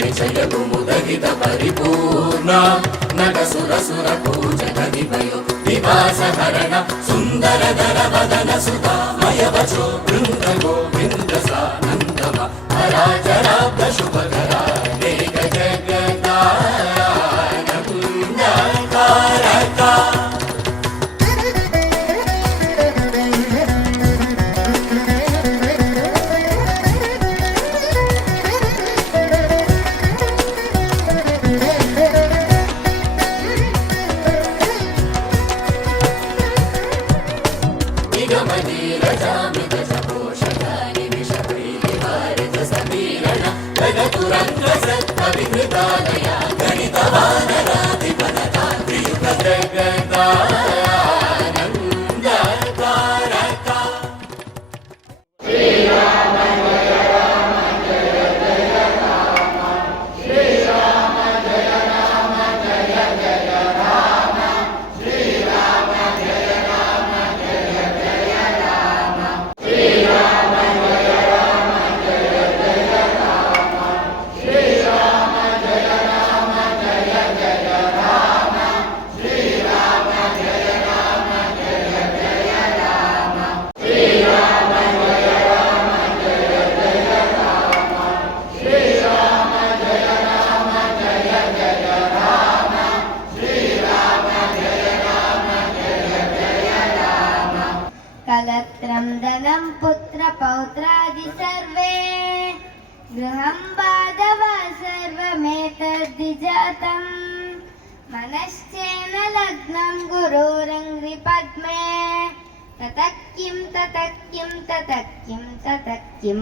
నిచయగు ముదగిత పరిపూర్ణ నట సుర సుర పూజన దివయో వివాస హరణ సుందర దర వదన సుధామయ వచో బృంద గోవింద సానందమ పరాచరాబ్ద శుభకరా ఏక జగదానంద కారకా कलत्रं धनं पुत्रपौत्रादि सर्वे गृहं बाधवा सर्वमेतद्विजातं मनश्चेन लग्नं गुरोरङ्घ्रिपद्मे ततः किं